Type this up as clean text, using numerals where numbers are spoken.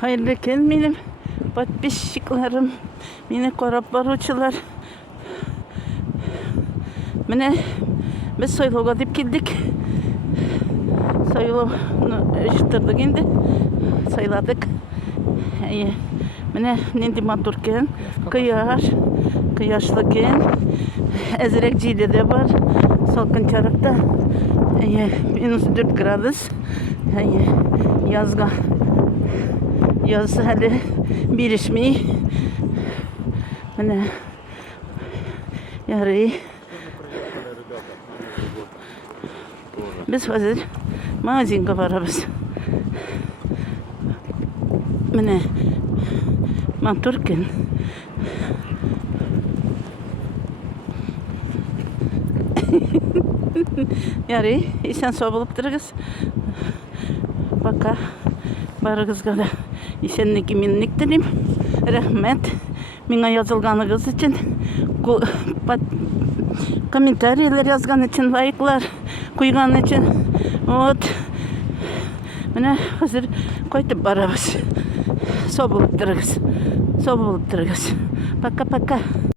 Hayırlı eкен benim подписчикларым, meni ko'rib boruvchilar. Mine biz soylovga deb keldik. Soylovni eshittirdik endi. Sayladık. Mine nindi maturken, kıyaşlıken, ezrek cide de var. Salkın tarafta. Minus 4 gradus. Yazga. Yaz hali birişmi. Mine yarı. Biz hazır magazinga varabız. Mine maturken yarı isen sağ bulup dururuz. Baka barıgızga da isenlik minnik dedim. Rahmet. Mine yazılganınız için, komentariyler yazgan için, layıklar koygan için. Вот. Mine hazır koytup barabız. Sağ bulup dururuz. Paka paka.